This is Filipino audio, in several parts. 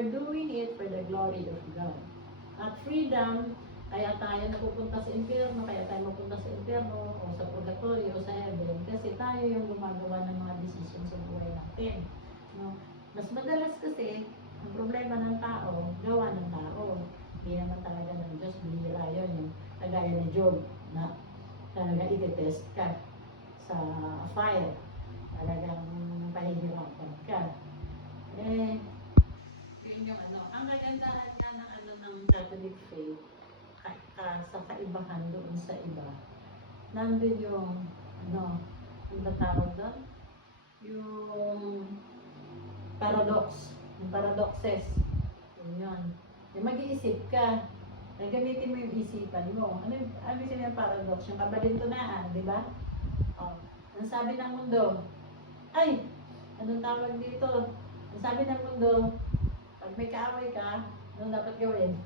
are doing it for the glory of God. At freedom, kaya tayo napupunta sa impyerno, kaya tayo mapunta sa impyerno, o sa purgatorio, o sa heaven, kasi tayo yung gumagawa ng mga decision sa buhay natin. No? Mas madalas kasi, ang problema ng tao, gawa ng tao. Hindi naman talaga ng Diyos, bihira yun. Yung kagaya ni Job, na talaga itetest ka sa fire. Talagang pahihirapan ka. Eh, yun yung ano. Ang kagandahan nga ng ano ng Catholic faith, sa kaibahan doon sa iba, nandun yung, ano, ang tawag doon? Yung paradox. Yung paradoxes. Yun. Yung mag-iisip ka, gamitin mo yung isipan mo. Ano yung sabi ng paradox? Yung kabalintunaan, di ba? Oh. Ang sabi ng mundo, ay, anong tawag dito? Ang sabi ng mundo, pag may kaaway ka, anong dapat gawin?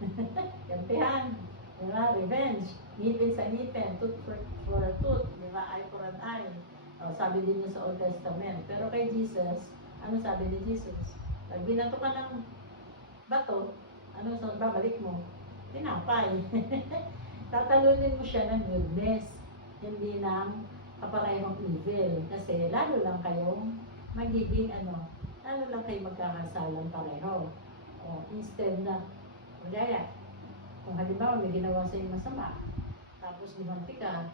Gantihan. Diba? Revenge. Ngipin sa ngipin. Tooth for a tooth. Diba? Eye for an eye. Oh, sabi din yun sa Old Testament. Pero kay Jesus, ano sabi ni Jesus? Pag binato ka ng bato, ano sa babalik mo? Tinapay. Tatalunin mo siya ng goodness. Hindi ng kaparehong evil. Kasi lalo lang kayong magiging lalo lang kayo magkakasalang pareho. O, instead na, kaya, kung halimbawa may ginawa sa iyo masama, tapos gumanti ka,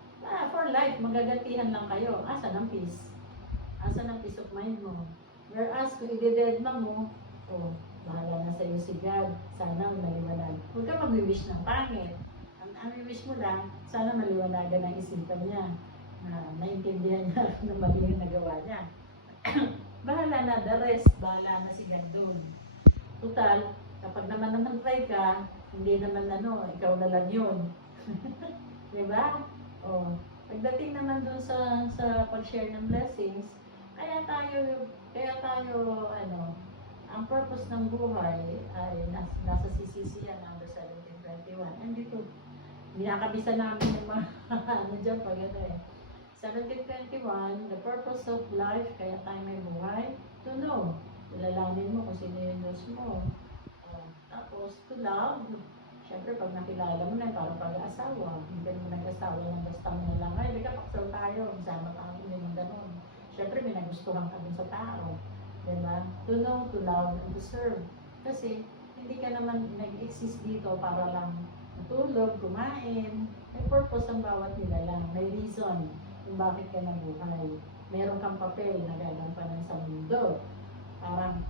for life, magagantihan lang kayo. Asan ang peace? Asan ang peace of mind mo? Whereas, kung i-deadma mo, bahala na sa iyo si God, sana maliwanag. Huwag ka mag-wish ng pangit. Ang wish mo lang, sana maliwanagan ang isipan niya, na naintindihan niya na mali yung nagawa niya. Bahala na, the rest, bahala na si God doon. Total, kapag naman try ka, hindi naman ikaw na lang yun. Diba? O, pagdating naman doon sa pag-share ng blessings, kaya tayo, ang purpose ng buhay ay nasa sisisiyan ng 1721. Andito, binakabisa namin yung mga, dyan pag 1721, the purpose of life, kaya tayo may buhay, to know. Ilalamin mo kung sino yung Diyos mo. Tapos, to love. Siyempre, pag nakilala mo na, parang pag-aasawa. Hindi ka naman nag-asawa ng basta mo lang. Ay, di ka paksal tayo. Masama tayo. Hindi naman ganun. Siyempre, may nagustuhan ka dun sa tao. Diba? To know, to love, and to serve. Kasi, hindi ka naman nag-exist dito para lang matulog, kumain. May purpose ang bawat nilalang. May reason kung bakit ka nabuhay. Meron kang papel na gagampanan sa mundo. Parang,